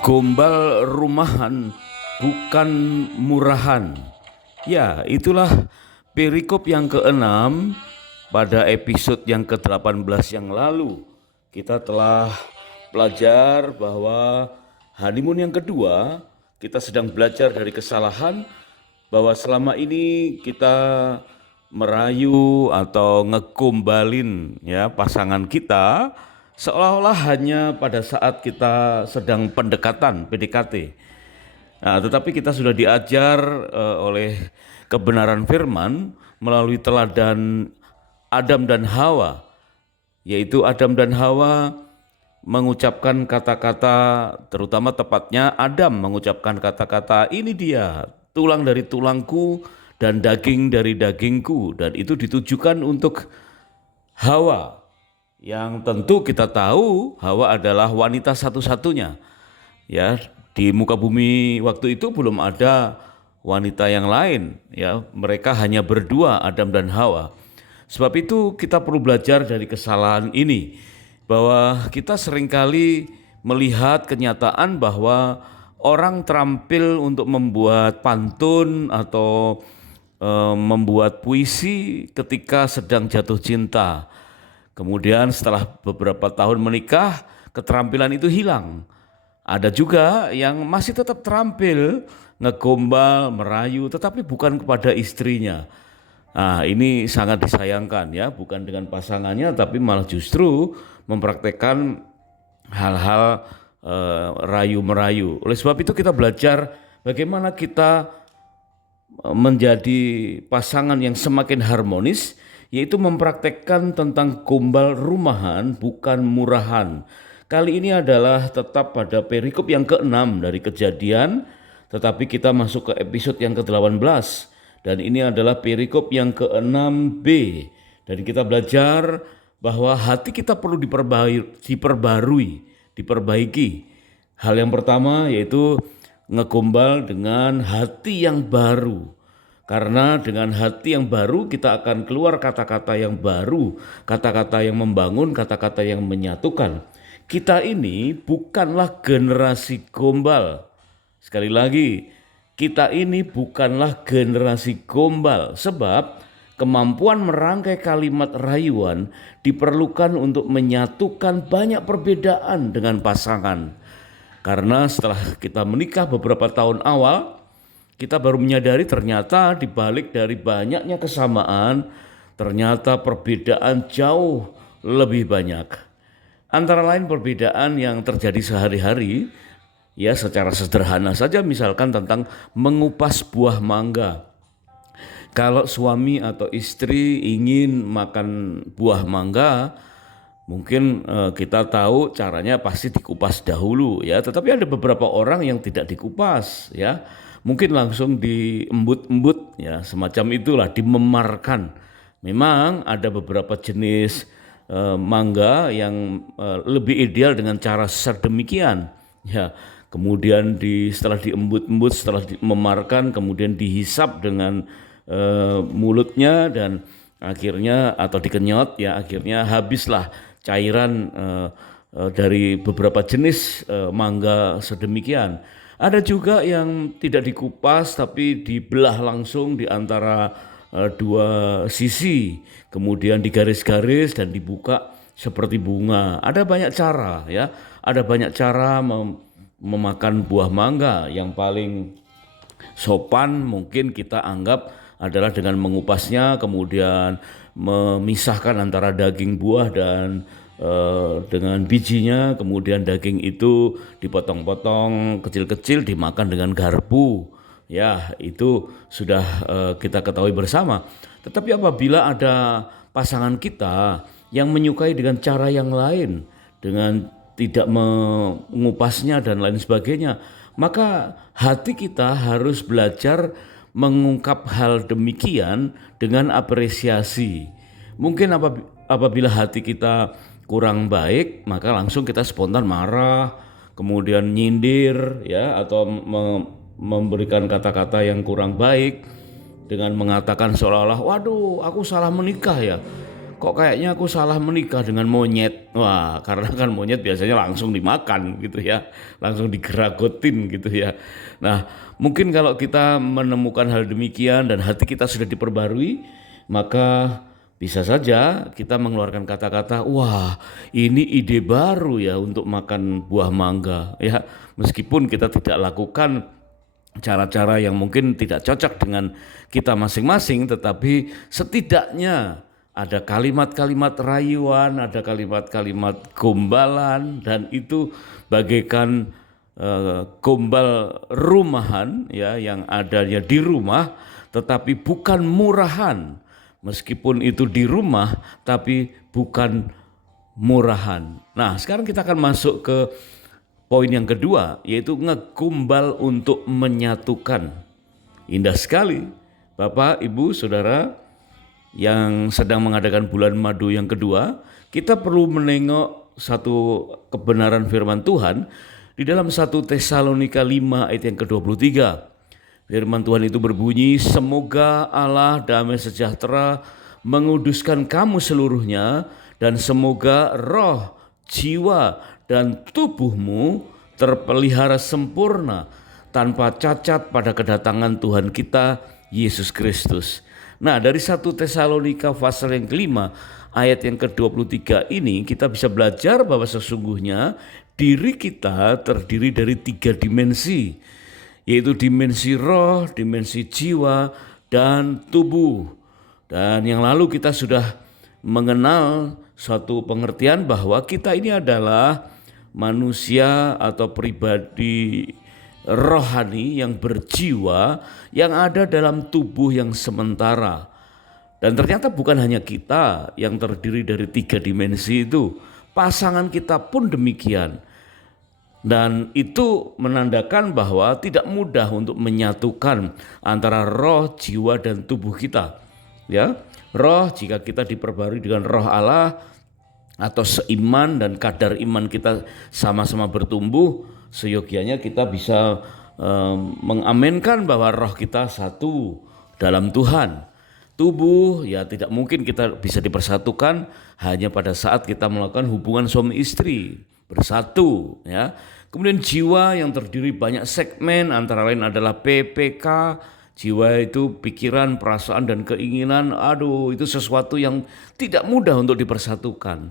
Gombal rumahan bukan murahan. Ya, itulah perikop yang keenam pada episode yang ke-18 yang lalu. Kita telah belajar bahwa honeymoon yang kedua, kita sedang belajar dari kesalahan bahwa selama ini kita merayu atau ngegombalin ya pasangan kita seolah-olah hanya pada saat kita sedang pendekatan PDKT. Nah, tetapi kita sudah diajar oleh kebenaran firman melalui teladan Adam dan Hawa, yaitu Adam dan Hawa mengucapkan kata-kata, terutama tepatnya Adam mengucapkan kata-kata, ini dia tulang dari tulangku dan daging dari dagingku, dan itu ditujukan untuk Hawa, yang tentu kita tahu Hawa adalah wanita satu-satunya. Ya, di muka bumi waktu itu belum ada wanita yang lain, ya. Mereka hanya berdua, Adam dan Hawa. Sebab itu kita perlu belajar dari kesalahan ini, bahwa kita seringkali melihat kenyataan bahwa orang terampil untuk membuat pantun atau membuat puisi ketika sedang jatuh cinta. Kemudian setelah beberapa tahun menikah, keterampilan itu hilang. Ada juga yang masih tetap terampil, ngegombal, merayu, tetapi bukan kepada istrinya. Nah, ini sangat disayangkan ya, bukan dengan pasangannya, tapi malah justru mempraktekkan hal-hal rayu-merayu. Oleh sebab itu kita belajar bagaimana kita menjadi pasangan yang semakin harmonis, yaitu mempraktekkan tentang gombal rumahan bukan murahan. Kali ini adalah tetap pada perikop yang ke-6 dari Kejadian, tetapi kita masuk ke episode yang ke-18 dan ini adalah perikop yang ke-6b. Dan kita belajar bahwa hati kita perlu diperbaiki. Hal yang pertama yaitu ngegombal dengan hati yang baru. Karena dengan hati yang baru kita akan keluar kata-kata yang baru, kata-kata yang membangun, kata-kata yang menyatukan. Kita ini bukanlah generasi gombal. Sekali lagi, kita ini bukanlah generasi gombal, sebab kemampuan merangkai kalimat rayuan diperlukan untuk menyatukan banyak perbedaan dengan pasangan. Karena setelah kita menikah beberapa tahun awal, kita baru menyadari ternyata di balik dari banyaknya kesamaan, ternyata perbedaan jauh lebih banyak. Antara lain perbedaan yang terjadi sehari-hari, ya secara sederhana saja, misalkan tentang mengupas buah mangga. Kalau suami atau istri ingin makan buah mangga, mungkin kita tahu caranya pasti dikupas dahulu ya, tetapi ada beberapa orang yang tidak dikupas ya. Mungkin langsung diembut-embut ya, semacam itulah, dimemarkan. Memang ada beberapa jenis mangga yang lebih ideal dengan cara sedemikian ya. Kemudian setelah diembut-embut, setelah memarkan, kemudian dihisap dengan mulutnya dan akhirnya atau dikenyot ya, akhirnya habislah cairan dari beberapa jenis mangga sedemikian. Ada juga yang tidak dikupas tapi dibelah langsung di antara dua sisi, kemudian digaris-garis dan dibuka seperti bunga. Ada banyak cara ya, ada banyak cara memakan buah mangga. Yang paling sopan mungkin kita anggap adalah dengan mengupasnya, kemudian memisahkan antara daging buah dan dengan bijinya, kemudian daging itu dipotong-potong kecil-kecil dimakan dengan garpu. Ya, itu sudah kita ketahui bersama. Tetapi apabila ada pasangan kita yang menyukai dengan cara yang lain, dengan tidak mengupasnya dan lain sebagainya, maka hati kita harus belajar mengungkap hal demikian dengan apresiasi. Mungkin apabila hati kita kurang baik, maka langsung kita spontan marah, kemudian nyindir ya, atau memberikan kata-kata yang kurang baik dengan mengatakan seolah-olah, waduh aku salah menikah ya, kok kayaknya aku salah menikah dengan monyet. Wah, karena kan monyet biasanya langsung dimakan gitu ya, langsung digeragotin gitu ya. Nah, mungkin kalau kita menemukan hal demikian dan hati kita sudah diperbarui, maka bisa saja kita mengeluarkan kata-kata, wah ini ide baru ya untuk makan buah mangga ya. Meskipun kita tidak lakukan cara-cara yang mungkin tidak cocok dengan kita masing-masing, tetapi setidaknya ada kalimat-kalimat rayuan, ada kalimat-kalimat gombalan, dan itu bagaikan gombal rumahan ya, yang adanya di rumah tetapi bukan murahan. Meskipun itu di rumah tapi bukan murahan. Nah, sekarang kita akan masuk ke poin yang kedua, yaitu ngegumbal untuk menyatukan. Indah sekali Bapak, Ibu, Saudara yang sedang mengadakan bulan madu yang kedua. Kita perlu menengok satu kebenaran firman Tuhan di dalam 1 Tesalonika 5 ayat yang ke-23. Firman Tuhan itu berbunyi, semoga Allah damai sejahtera menguduskan kamu seluruhnya, dan semoga roh, jiwa, dan tubuhmu terpelihara sempurna tanpa cacat pada kedatangan Tuhan kita Yesus Kristus. Nah, dari 1 Tesalonika pasal yang kelima ayat yang ke-23 ini kita bisa belajar bahwa sesungguhnya diri kita terdiri dari 3 dimensi, yaitu dimensi roh, dimensi jiwa, dan tubuh. Dan yang lalu kita sudah mengenal suatu pengertian bahwa kita ini adalah manusia atau pribadi rohani yang berjiwa yang ada dalam tubuh yang sementara. Dan ternyata bukan hanya kita yang terdiri dari 3 dimensi itu, pasangan kita pun demikian. Dan itu menandakan bahwa tidak mudah untuk menyatukan antara roh, jiwa, dan tubuh kita. Ya, roh jika kita diperbarui dengan roh Allah atau seiman dan kadar iman kita sama-sama bertumbuh, seyogianya kita bisa mengamenkan bahwa roh kita satu dalam Tuhan. Tubuh ya tidak mungkin kita bisa dipersatukan hanya pada saat kita melakukan hubungan suami istri bersatu ya. Kemudian jiwa yang terdiri banyak segmen, antara lain adalah PPK. Jiwa itu pikiran, perasaan, dan keinginan. Aduh, itu sesuatu yang tidak mudah untuk dipersatukan.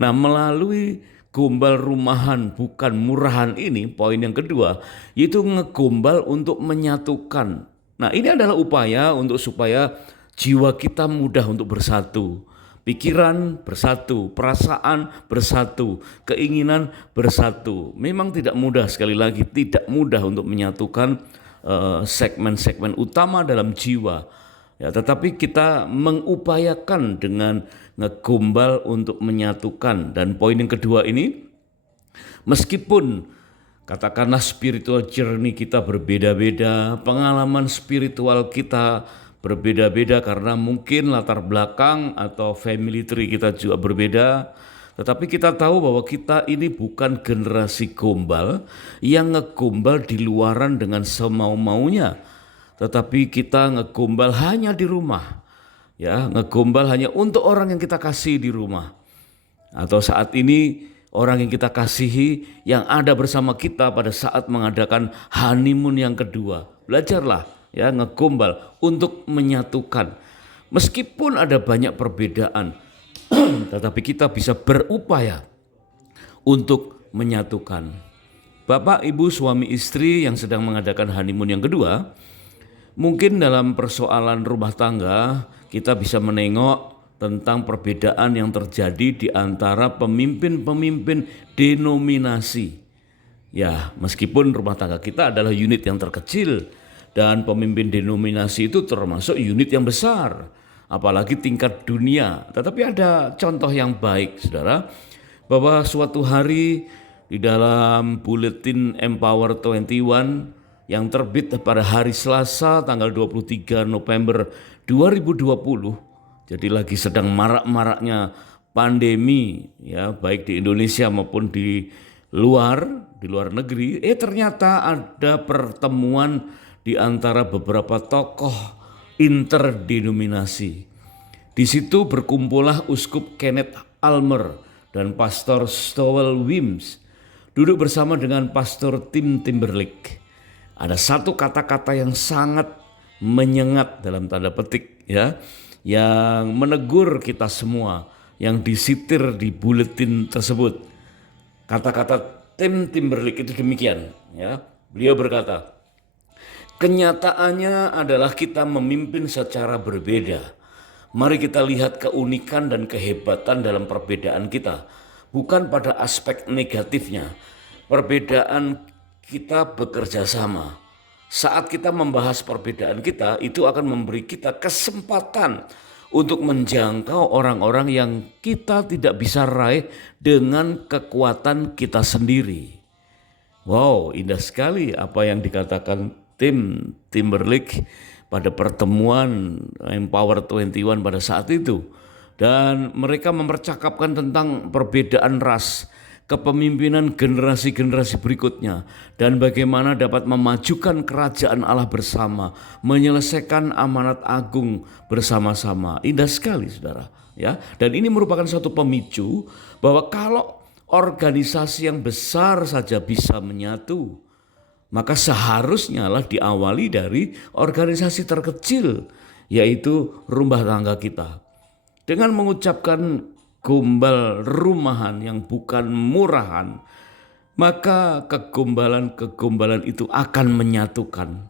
Nah, melalui gombal rumahan bukan murahan ini, poin yang kedua, yaitu ngegombal untuk menyatukan. Nah, ini adalah upaya untuk supaya jiwa kita mudah untuk bersatu. Pikiran bersatu, perasaan bersatu, keinginan bersatu. Memang tidak mudah, sekali lagi tidak mudah untuk menyatukan segmen-segmen utama dalam jiwa. Ya, tetapi kita mengupayakan dengan ngegombal untuk menyatukan. Dan poin yang kedua ini, meskipun katakanlah spiritual journey kita berbeda-beda, pengalaman spiritual kita berbeda-beda karena mungkin latar belakang atau family tree kita juga berbeda, tetapi kita tahu bahwa kita ini bukan generasi gombal yang ngegombal di luaran dengan semau-maunya, tetapi kita ngegombal hanya di rumah. Ya, ngegombal hanya untuk orang yang kita kasih di rumah. Atau saat ini orang yang kita kasihi yang ada bersama kita pada saat mengadakan honeymoon yang kedua. Belajarlah ya ngegombal untuk menyatukan. Meskipun ada banyak perbedaan, tetapi kita bisa berupaya untuk menyatukan. Bapak, Ibu, suami istri yang sedang mengadakan honeymoon yang kedua, mungkin dalam persoalan rumah tangga kita bisa menengok tentang perbedaan yang terjadi di antara pemimpin-pemimpin denominasi. Ya, meskipun rumah tangga kita adalah unit yang terkecil dan pemimpin denominasi itu termasuk unit yang besar, apalagi tingkat dunia. Tetapi ada contoh yang baik, saudara, bahwa suatu hari di dalam Buletin Empower 21 yang terbit pada hari Selasa tanggal 23 November 2020, jadi lagi sedang marak-maraknya pandemi ya, baik di Indonesia maupun di luar negeri, ternyata ada pertemuan di antara beberapa tokoh interdenominasi. Di situ berkumpullah Uskup Kenneth Almer dan Pastor Stowell Wims duduk bersama dengan Pastor Tim Timberlake. Ada satu kata-kata yang sangat menyengat dalam tanda petik ya, yang menegur kita semua, yang disitir di buletin tersebut. Kata-kata Tim Timberlake itu demikian ya. Beliau berkata, kenyataannya adalah kita memimpin secara berbeda. Mari kita lihat keunikan dan kehebatan dalam perbedaan kita, bukan pada aspek negatifnya. Perbedaan kita bekerja sama. Saat kita membahas perbedaan kita, itu akan memberi kita kesempatan untuk menjangkau orang-orang yang kita tidak bisa raih dengan kekuatan kita sendiri. Wow, indah sekali apa yang dikatakan Tim Timberlake pada pertemuan Empower 21 pada saat itu. Dan mereka mempercakapkan tentang perbedaan ras, kepemimpinan generasi-generasi berikutnya, dan bagaimana dapat memajukan kerajaan Allah bersama, menyelesaikan amanat agung bersama-sama. Indah sekali saudara. Ya, dan ini merupakan satu pemicu bahwa kalau organisasi yang besar saja bisa menyatu, maka seharusnya lah diawali dari organisasi terkecil, yaitu rumah tangga kita. Dengan mengucapkan gombal rumahan yang bukan murahan, maka kegombalan-kegombalan itu akan menyatukan.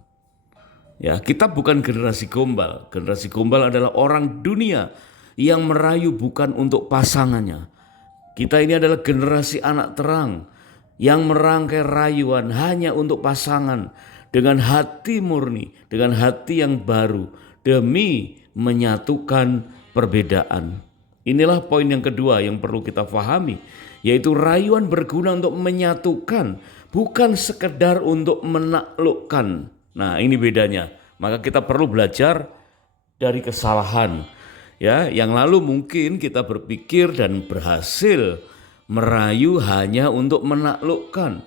Ya, kita bukan generasi gombal. Generasi gombal adalah orang dunia yang merayu bukan untuk pasangannya. Kita ini adalah generasi anak terang yang merangkai rayuan hanya untuk pasangan dengan hati murni, dengan hati yang baru demi menyatukan perbedaan. Inilah poin yang kedua yang perlu kita pahami, yaitu rayuan berguna untuk menyatukan, bukan sekedar untuk menaklukkan. Nah, ini bedanya. Maka kita perlu belajar dari kesalahan. Ya, yang lalu mungkin kita berpikir dan berhasil merayu hanya untuk menaklukkan.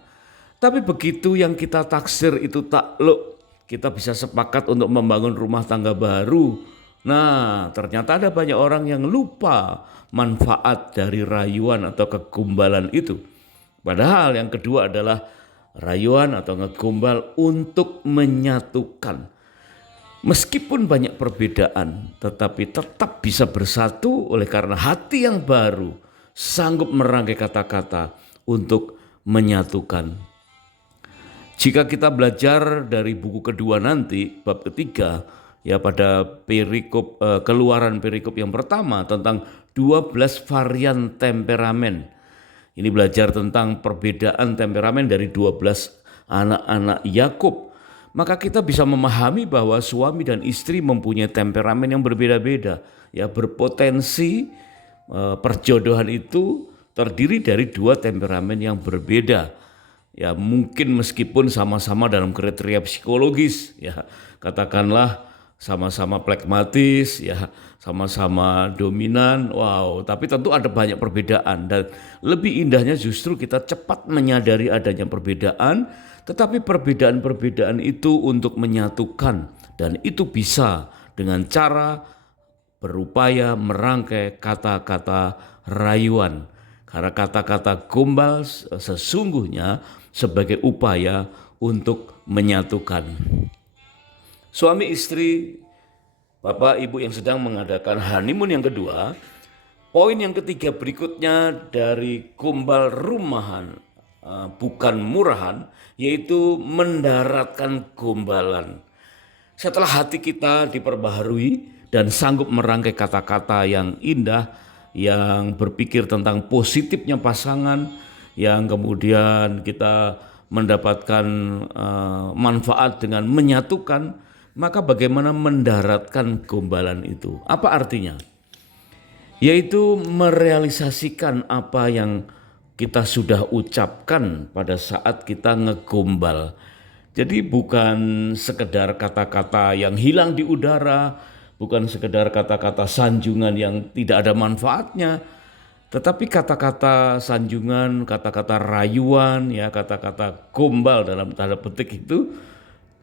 Tapi begitu yang kita taksir itu takluk, kita bisa sepakat untuk membangun rumah tangga baru. Nah, ternyata ada banyak orang yang lupa manfaat dari rayuan atau kegombalan itu. Padahal yang kedua adalah rayuan atau ngegombal untuk menyatukan. Meskipun banyak perbedaan, tetapi tetap bisa bersatu oleh karena hati yang baru sanggup merangkai kata-kata untuk menyatukan. Jika kita belajar dari buku kedua nanti, bab ketiga, ya pada perikop keluaran perikop yang pertama tentang 12 varian temperamen. Ini belajar tentang perbedaan temperamen dari 12 anak-anak Yakub. Maka kita bisa memahami bahwa suami dan istri mempunyai temperamen yang berbeda-beda, ya berpotensi perjodohan itu terdiri dari dua temperamen yang berbeda. Ya mungkin meskipun sama-sama dalam kriteria psikologis, ya katakanlah sama-sama pragmatis, ya sama-sama dominan. Wow, tapi tentu ada banyak perbedaan dan lebih indahnya justru kita cepat menyadari adanya perbedaan, tetapi perbedaan-perbedaan itu untuk menyatukan, dan itu bisa dengan cara berupaya merangkai kata-kata rayuan. Karena kata-kata gombal sesungguhnya sebagai upaya untuk menyatukan. Suami istri, bapak ibu yang sedang mengadakan honeymoon yang kedua, poin yang ketiga berikutnya dari gombal rumahan, bukan murahan, yaitu mendaratkan gombalan. Setelah hati kita diperbaharui dan sanggup merangkai kata-kata yang indah, yang berpikir tentang positifnya pasangan, yang kemudian kita mendapatkan manfaat dengan menyatukan, maka bagaimana mendaratkan gombalan itu? Apa artinya? Yaitu merealisasikan apa yang kita sudah ucapkan pada saat kita ngegombal. Jadi bukan sekedar kata-kata yang hilang di udara, bukan sekedar kata-kata sanjungan yang tidak ada manfaatnya, tetapi kata-kata sanjungan, kata-kata rayuan, ya kata-kata gombal dalam tanda petik itu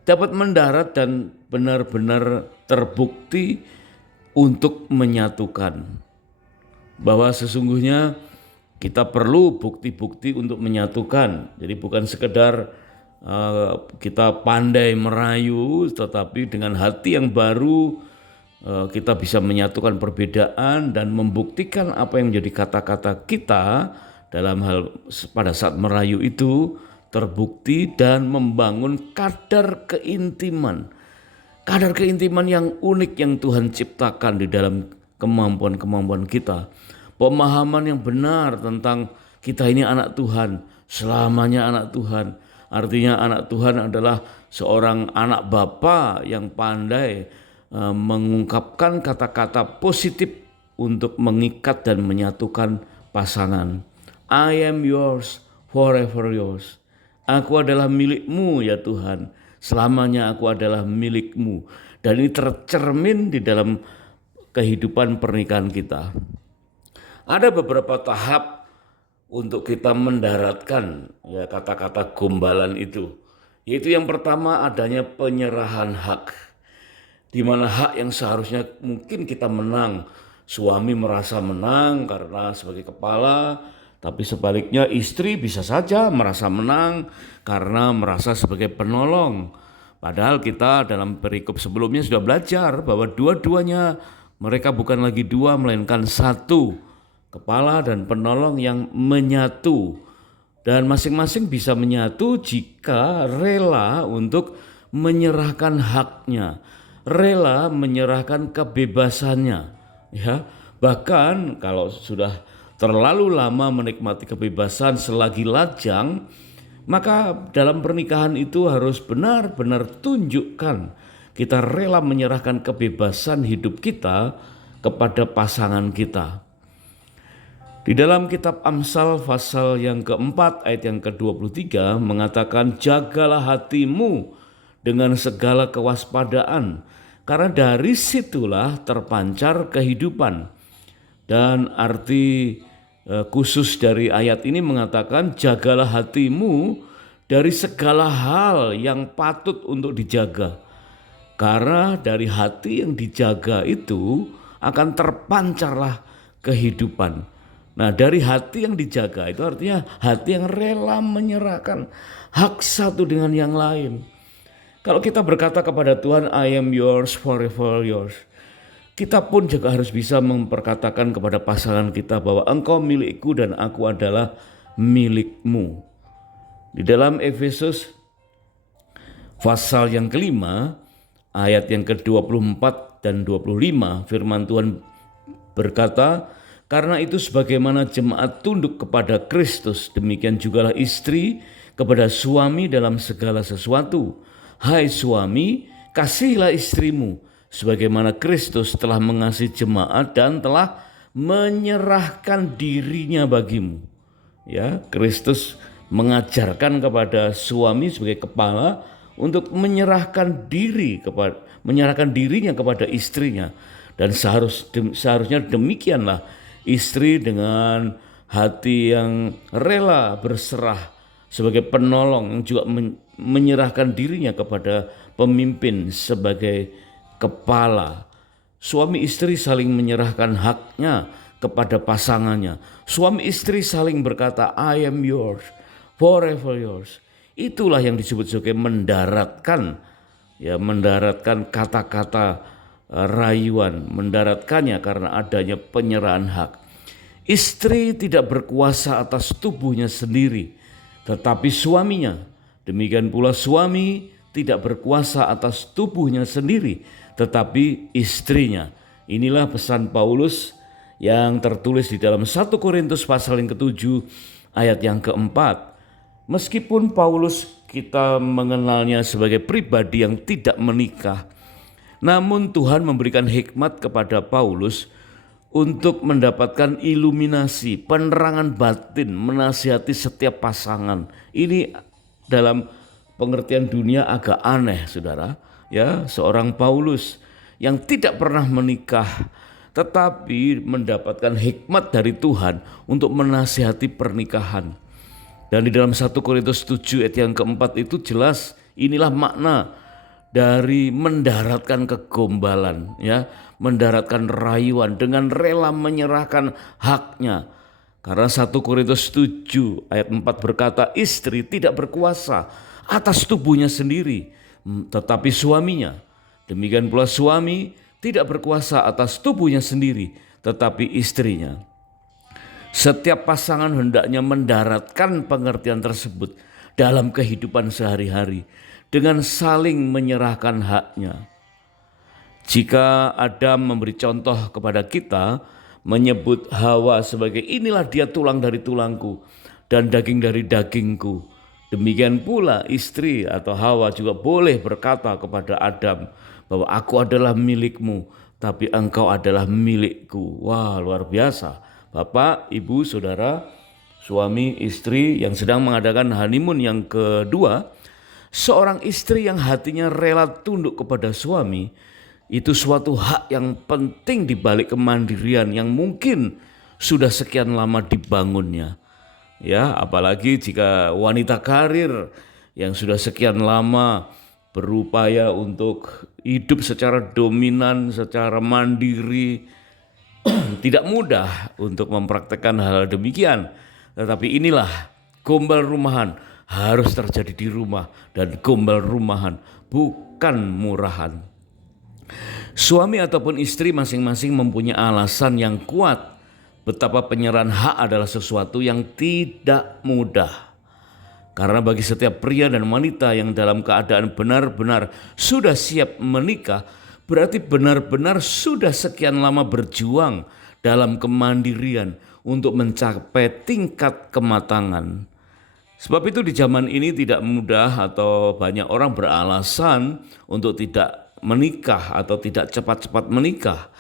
dapat mendarat dan benar-benar terbukti untuk menyatukan. Bahwa sesungguhnya kita perlu bukti-bukti untuk menyatukan. Jadi bukan sekedar kita pandai merayu, tetapi dengan hati yang baru kita bisa menyatukan perbedaan dan membuktikan apa yang menjadi kata-kata kita dalam hal pada saat merayu itu terbukti dan membangun kadar keintiman yang unik yang Tuhan ciptakan di dalam kemampuan-kemampuan kita. Pemahaman yang benar tentang kita ini anak Tuhan, selamanya anak Tuhan. Artinya anak Tuhan adalah seorang anak bapa yang pandai mengungkapkan kata-kata positif untuk mengikat dan menyatukan pasangan. I am yours, forever yours. Aku adalah milikmu ya Tuhan, selamanya aku adalah milikmu. Dan ini tercermin di dalam kehidupan pernikahan kita. Ada beberapa tahap untuk kita mendaratkan ya kata-kata gombalan itu. Yaitu yang pertama adanya penyerahan hak. Di mana hak yang seharusnya mungkin kita menang, suami merasa menang karena sebagai kepala, tapi sebaliknya istri bisa saja merasa menang karena merasa sebagai penolong. Padahal kita dalam perikop sebelumnya sudah belajar bahwa dua-duanya mereka bukan lagi dua melainkan satu, kepala dan penolong yang menyatu. Dan masing-masing bisa menyatu jika rela untuk menyerahkan haknya, rela menyerahkan kebebasannya. Ya, bahkan kalau sudah terlalu lama menikmati kebebasan selagi lajang, maka dalam pernikahan itu harus benar-benar tunjukkan kita rela menyerahkan kebebasan hidup kita kepada pasangan kita. Di dalam kitab Amsal pasal yang keempat ayat yang ke-23 mengatakan, jagalah hatimu dengan segala kewaspadaan, karena dari situlah terpancar kehidupan. Dan arti khusus dari ayat ini mengatakan, jagalah hatimu dari segala hal yang patut untuk dijaga. Karena dari hati yang dijaga itu akan terpancarlah kehidupan. Nah, dari hati yang dijaga itu artinya hati yang rela menyerahkan hak satu dengan yang lain. Kalau kita berkata kepada Tuhan, I am yours, forever yours, kita pun juga harus bisa memperkatakan kepada pasangan kita bahwa engkau milikku dan aku adalah milikmu. Di dalam Efesus pasal yang kelima, ayat yang ke-24 dan 25, firman Tuhan berkata, karena itu sebagaimana jemaat tunduk kepada Kristus, demikian jugalah istri kepada suami dalam segala sesuatu. Hai suami, kasihilah istrimu, sebagaimana Kristus telah mengasihi jemaat dan telah menyerahkan dirinya bagimu. Ya, Kristus mengajarkan kepada suami sebagai kepala untuk menyerahkan dirinya kepada istrinya. Dan seharusnya demikianlah istri dengan hati yang rela berserah sebagai penolong yang juga menyerahkan dirinya kepada pemimpin sebagai kepala. Suami istri saling menyerahkan haknya kepada pasangannya. Suami istri saling berkata, I am yours, forever yours. Itulah yang disebut sebagai mendaratkan kata-kata rayuan, mendaratkannya karena adanya penyerahan hak. Istri tidak berkuasa atas tubuhnya sendiri, tetapi suaminya. Demikian pula suami tidak berkuasa atas tubuhnya sendiri, tetapi istrinya. Inilah pesan Paulus yang tertulis di dalam 1 Korintus pasal yang ke-7 ayat yang ke-4. Meskipun Paulus kita mengenalnya sebagai pribadi yang tidak menikah, namun Tuhan memberikan hikmat kepada Paulus untuk mendapatkan iluminasi, penerangan batin, menasihati setiap pasangan. Ini dalam pengertian dunia agak aneh, saudara. Ya, seorang Paulus yang tidak pernah menikah, tetapi mendapatkan hikmat dari Tuhan untuk menasihati pernikahan. Dan di dalam 1 Korintus 7 ayat yang keempat itu jelas, inilah makna dari mendaratkan kegombalan, ya, mendaratkan rayuan dengan rela menyerahkan haknya. Karena 1 Korintus 7 ayat 4 berkata, istri tidak berkuasa atas tubuhnya sendiri, tetapi suaminya. Demikian pula suami tidak berkuasa atas tubuhnya sendiri, tetapi istrinya. Setiap pasangan hendaknya mendaratkan pengertian tersebut dalam kehidupan sehari-hari dengan saling menyerahkan haknya. Jika Adam memberi contoh kepada kita, menyebut Hawa sebagai inilah dia tulang dari tulangku dan daging dari dagingku, demikian pula istri atau Hawa juga boleh berkata kepada Adam bahwa aku adalah milikmu, tapi engkau adalah milikku. Wah, luar biasa. Bapak, ibu, saudara, suami, istri yang sedang mengadakan honeymoon yang kedua, seorang istri yang hatinya rela tunduk kepada suami, itu suatu hak yang penting di balik kemandirian yang mungkin sudah sekian lama dibangunnya. Ya, apalagi jika wanita karir yang sudah sekian lama berupaya untuk hidup secara dominan, secara mandiri, tidak mudah untuk mempraktekkan hal demikian. Tetapi inilah gombal rumahan harus terjadi di rumah, dan gombal rumahan bukan murahan. Suami ataupun istri masing-masing mempunyai alasan yang kuat betapa penyerahan hak adalah sesuatu yang tidak mudah. Karena bagi setiap pria dan wanita yang dalam keadaan benar-benar sudah siap menikah, berarti benar-benar sudah sekian lama berjuang dalam kemandirian untuk mencapai tingkat kematangan. Sebab itu di zaman ini tidak mudah atau banyak orang beralasan untuk tidak menikah atau tidak cepat-cepat menikah.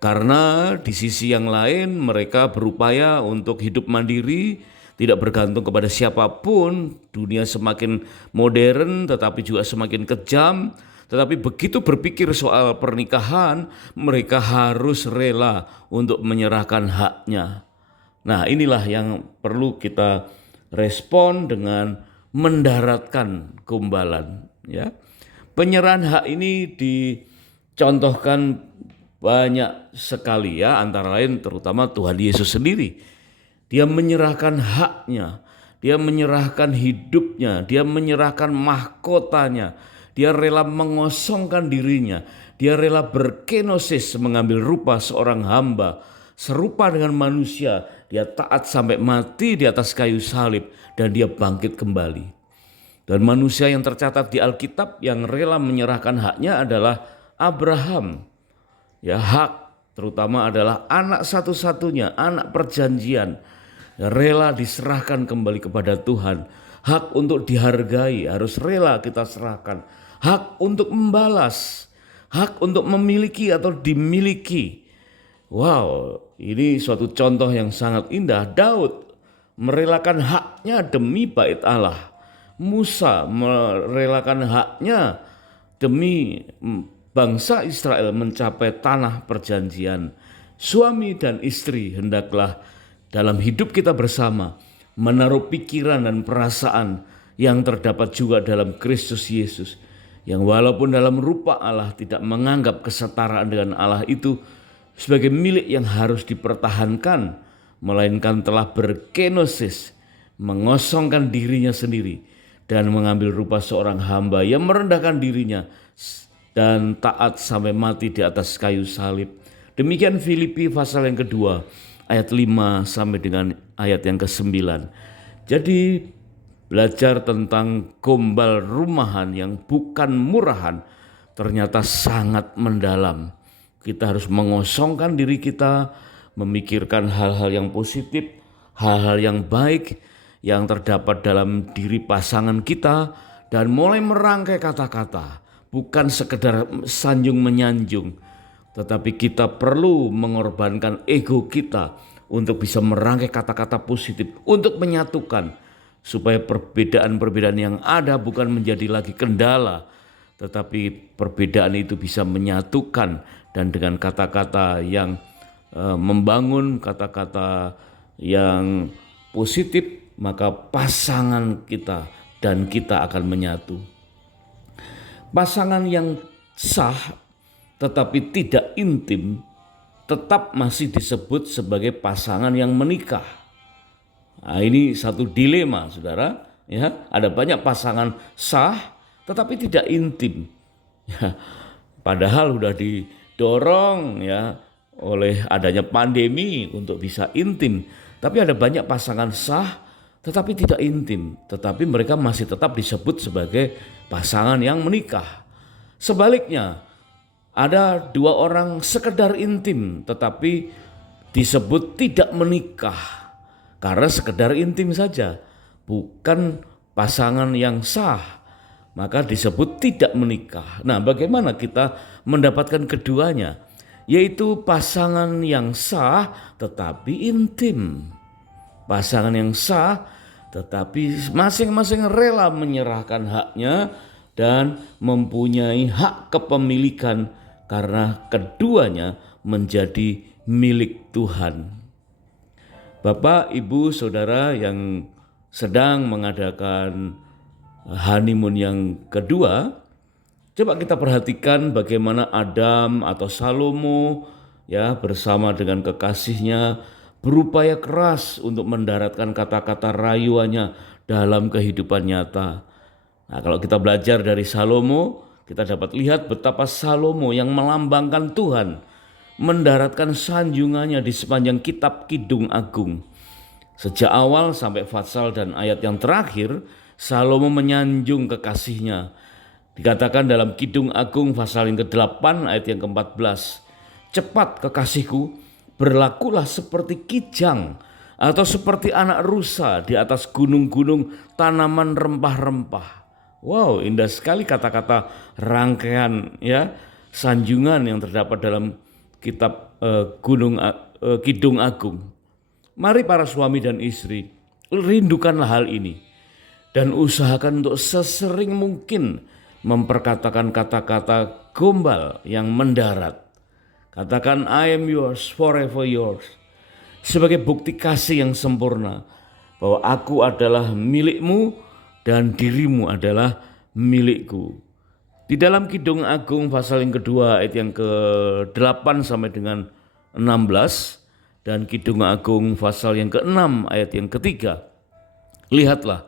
Karena di sisi yang lain mereka berupaya untuk hidup mandiri, tidak bergantung kepada siapapun. Dunia semakin modern tetapi juga semakin kejam. Tetapi begitu berpikir soal pernikahan, mereka harus rela untuk menyerahkan haknya. Nah, inilah yang perlu kita respon dengan mendaratkan gombalan, ya. Penyerahan hak ini dicontohkan banyak sekali, ya, antara lain terutama Tuhan Yesus sendiri. Dia menyerahkan haknya, dia menyerahkan hidupnya, dia menyerahkan mahkotanya, dia rela mengosongkan dirinya, dia rela berkenosis mengambil rupa seorang hamba, serupa dengan manusia, dia taat sampai mati di atas kayu salib dan dia bangkit kembali. Dan manusia yang tercatat di Alkitab yang rela menyerahkan haknya adalah Abraham. Ya, hak terutama adalah anak satu-satunya, anak perjanjian, rela diserahkan kembali kepada Tuhan. Hak untuk dihargai harus rela kita serahkan. Hak untuk membalas, hak untuk memiliki atau dimiliki. Wow, ini suatu contoh yang sangat indah. Daud merelakan haknya demi bait Allah. Musa merelakan haknya demi bangsa Israel mencapai tanah perjanjian. Suami dan istri hendaklah dalam hidup kita bersama menaruh pikiran dan perasaan yang terdapat juga dalam Kristus Yesus, yang walaupun dalam rupa Allah tidak menganggap kesetaraan dengan Allah itu sebagai milik yang harus dipertahankan, melainkan telah berkenosis, mengosongkan dirinya sendiri dan mengambil rupa seorang hamba yang merendahkan dirinya dan taat sampai mati di atas kayu salib. Demikian Filipi pasal yang kedua ayat 5 sampai dengan ayat yang ke-9. Jadi belajar tentang gombal rumahan yang bukan murahan ternyata sangat mendalam. Kita harus mengosongkan diri kita, memikirkan hal-hal yang positif, hal-hal yang baik yang terdapat dalam diri pasangan kita, dan mulai merangkai kata-kata, bukan sekedar sanjung menyanjung, tetapi kita perlu mengorbankan ego kita untuk bisa merangkai kata-kata positif, untuk menyatukan, supaya perbedaan-perbedaan yang ada bukan menjadi lagi kendala, tetapi perbedaan itu bisa menyatukan, dan dengan kata-kata yang membangun, kata-kata yang positif, maka pasangan kita dan kita akan menyatu. Pasangan yang sah tetapi tidak intim tetap masih disebut sebagai pasangan yang menikah. Nah, ini satu dilema, saudara. Ya, ada banyak pasangan sah tetapi tidak intim. Ya, padahal sudah didorong ya oleh adanya pandemi untuk bisa intim. Tapi ada banyak pasangan sah tetapi tidak intim, tetapi mereka masih tetap disebut sebagai pasangan yang menikah. Sebaliknya, ada dua orang sekedar intim tetapi disebut tidak menikah karena sekedar intim saja, bukan pasangan yang sah, maka disebut tidak menikah. Nah, bagaimana kita mendapatkan keduanya? Yaitu pasangan yang sah tetapi intim. Pasangan yang sah tetapi masing-masing rela menyerahkan haknya dan mempunyai hak kepemilikan karena keduanya menjadi milik Tuhan. Bapak, Ibu, Saudara yang sedang mengadakan honeymoon yang kedua, coba kita perhatikan bagaimana Adam atau Salomo ya bersama dengan kekasihnya berupaya keras untuk mendaratkan kata-kata rayuannya dalam kehidupan nyata. Nah, kalau kita belajar dari Salomo, kita dapat lihat betapa Salomo yang melambangkan Tuhan mendaratkan sanjungannya di sepanjang kitab Kidung Agung. Sejak awal sampai Fatsal dan ayat yang terakhir, Salomo menyanjung kekasihnya. Dikatakan dalam Kidung Agung pasal yang ke-8 ayat yang ke-14, "Cepat kekasihku, berlakulah seperti kijang atau seperti anak rusa di atas gunung-gunung tanaman rempah-rempah." Wow, indah sekali kata-kata rangkaian ya sanjungan yang terdapat dalam kitab Kidung Agung. Mari para suami dan istri, rindukanlah hal ini dan usahakan untuk sesering mungkin memperkatakan kata-kata gombal yang mendarat. Katakan I am yours, forever yours, sebagai bukti kasih yang sempurna bahwa aku adalah milikmu dan dirimu adalah milikku. Di dalam Kidung Agung pasal yang kedua ayat yang ke-8 sampai dengan 16 dan Kidung Agung pasal yang ke-6 ayat yang ketiga. Lihatlah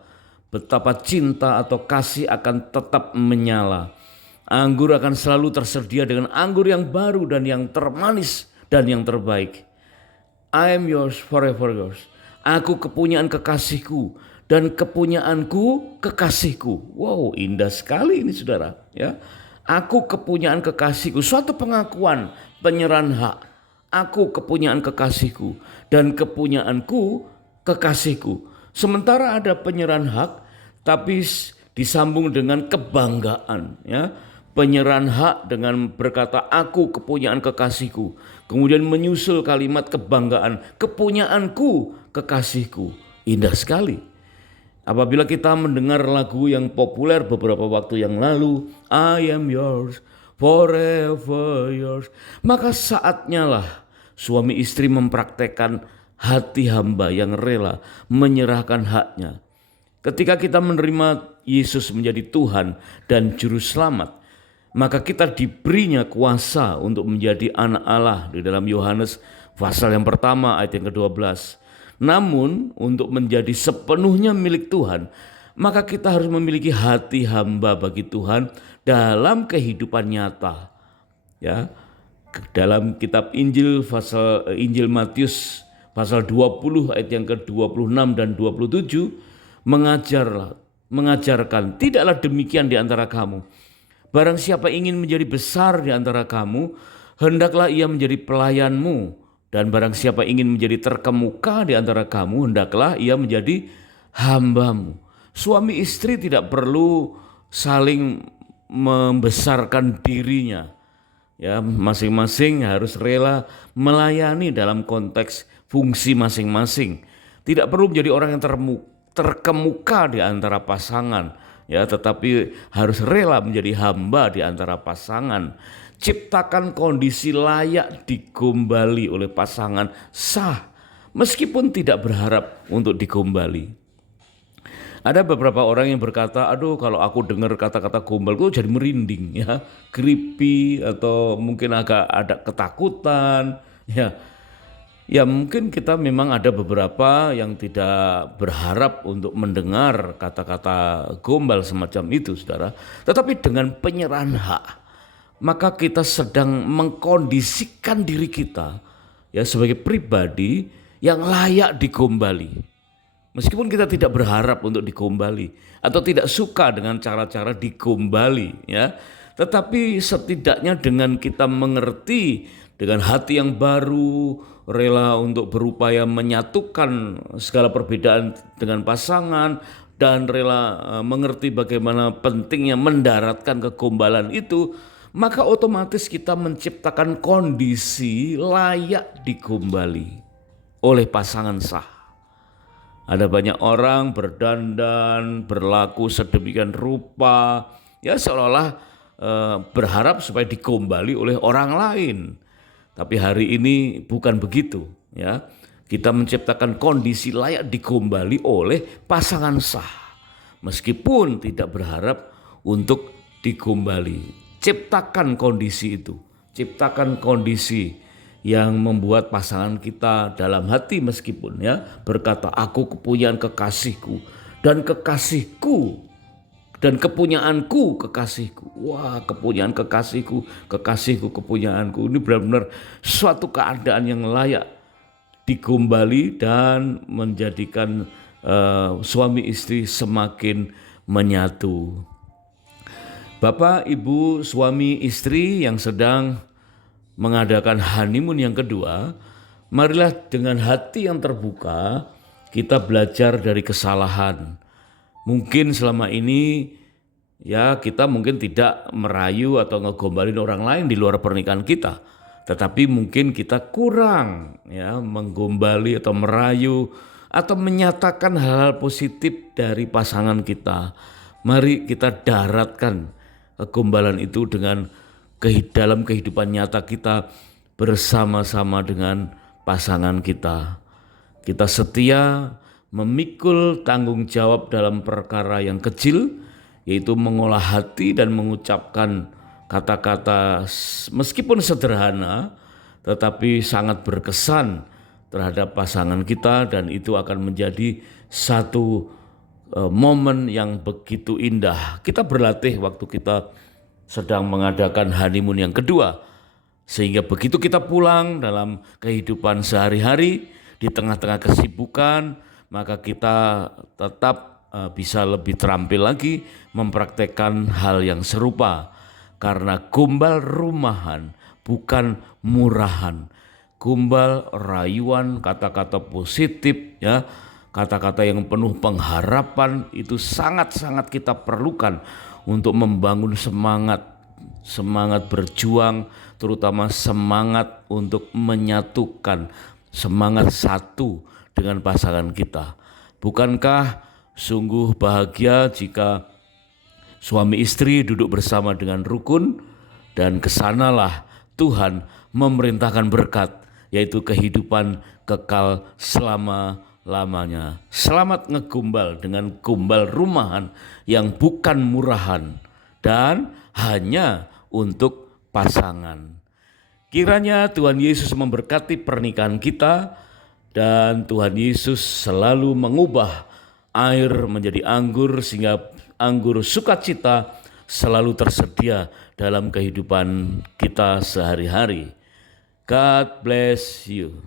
betapa cinta atau kasih akan tetap menyala. Anggur akan selalu tersedia dengan anggur yang baru dan yang termanis dan yang terbaik. I am yours, forever yours. Aku kepunyaan kekasihku dan kepunyaanku kekasihku. Wow, indah sekali ini saudara. Ya, aku kepunyaan kekasihku. Suatu pengakuan penyerahan hak. Aku kepunyaan kekasihku dan kepunyaanku kekasihku. Sementara ada penyerahan hak, tapi disambung dengan kebanggaan. Ya, penyerahan hak dengan berkata aku kepunyaan kekasihku. Kemudian menyusul kalimat kebanggaan, kepunyaanku kekasihku. Indah sekali. Apabila kita mendengar lagu yang populer beberapa waktu yang lalu, I am yours, forever yours, maka saatnya lah suami istri mempraktekkan hati hamba yang rela menyerahkan haknya. Ketika kita menerima Yesus menjadi Tuhan dan Juru Selamat, maka kita diberinya kuasa untuk menjadi anak Allah di dalam Yohanes pasal yang pertama ayat yang ke-12. Namun untuk menjadi sepenuhnya milik Tuhan, maka kita harus memiliki hati hamba bagi Tuhan dalam kehidupan nyata. Ya, dalam kitab Injil Injil Matius pasal 20 ayat yang ke-26 dan 27 mengajarkan tidaklah demikian di antara kamu. Barang siapa ingin menjadi besar di antara kamu, hendaklah ia menjadi pelayanmu. Dan barang siapa ingin menjadi terkemuka di antara kamu, hendaklah ia menjadi hambamu. Suami istri tidak perlu saling membesarkan dirinya. Ya, masing-masing harus rela melayani dalam konteks fungsi masing-masing. Tidak perlu menjadi orang yang terkemuka di antara pasangan, ya, tetapi harus rela menjadi hamba di antara pasangan. Ciptakan kondisi layak digombali oleh pasangan sah, meskipun tidak berharap untuk digombali. Ada beberapa orang yang berkata, aduh kalau aku dengar kata-kata gombal itu jadi merinding ya, creepy atau mungkin agak ada ketakutan ya. Ya mungkin kita memang ada beberapa yang tidak berharap untuk mendengar kata-kata gombal semacam itu saudara. Tetapi dengan penyerahan hak, maka kita sedang mengkondisikan diri kita ya sebagai pribadi yang layak digombali. Meskipun kita tidak berharap untuk digombali atau tidak suka dengan cara-cara digombali ya, tetapi setidaknya dengan kita mengerti dengan hati yang baru, rela untuk berupaya menyatukan segala perbedaan dengan pasangan dan rela mengerti bagaimana pentingnya mendaratkan kegombalan itu, maka otomatis kita menciptakan kondisi layak digombali oleh pasangan sah. Ada banyak orang berdandan, berlaku sedemikian rupa, ya seolah-olah berharap supaya digombali oleh orang lain. Tapi hari ini bukan begitu, ya. Kita menciptakan kondisi layak digombali oleh pasangan sah, meskipun tidak berharap untuk digombali. Ciptakan kondisi itu, ciptakan kondisi yang membuat pasangan kita dalam hati meskipun ya berkata aku kepunyaan kekasihku dan kekasihku dan kepunyaanku kekasihku. Wah, kepunyaan kekasihku, kekasihku kepunyaanku. Ini benar-benar suatu keadaan yang layak digombali dan menjadikan suami istri semakin menyatu. Bapak, Ibu, suami istri yang sedang mengadakan honeymoon yang kedua, marilah dengan hati yang terbuka kita belajar dari kesalahan. Mungkin selama ini ya kita mungkin tidak merayu atau ngegombalin orang lain di luar pernikahan kita. Tetapi mungkin kita kurang ya menggombali atau merayu atau menyatakan hal-hal positif dari pasangan kita. Mari kita daratkan kegombalan itu dalam kehidupan nyata kita bersama-sama dengan pasangan kita. Kita setia memikul tanggung jawab dalam perkara yang kecil, yaitu mengolah hati dan mengucapkan kata-kata meskipun sederhana tetapi sangat berkesan terhadap pasangan kita, dan itu akan menjadi satu momen yang begitu indah. Kita berlatih waktu kita sedang mengadakan honeymoon yang kedua, sehingga begitu kita pulang dalam kehidupan sehari-hari di tengah-tengah kesibukan, maka kita tetap bisa lebih terampil lagi mempraktekkan hal yang serupa. Karena gombal rumahan bukan murahan. Gombal rayuan, kata-kata positif ya, kata-kata yang penuh pengharapan itu sangat-sangat kita perlukan untuk membangun semangat berjuang, terutama semangat untuk menyatukan, semangat satu dengan pasangan kita. Bukankah sungguh bahagia jika suami istri duduk bersama dengan rukun, dan kesanalah Tuhan memerintahkan berkat, yaitu kehidupan kekal selama-lamanya. Selamat ngegombal dengan gombal rumahan yang bukan murahan dan hanya untuk pasangan. Kiranya Tuhan Yesus memberkati pernikahan kita, dan Tuhan Yesus selalu mengubah air menjadi anggur sehingga anggur sukacita selalu tersedia dalam kehidupan kita sehari-hari. God bless you.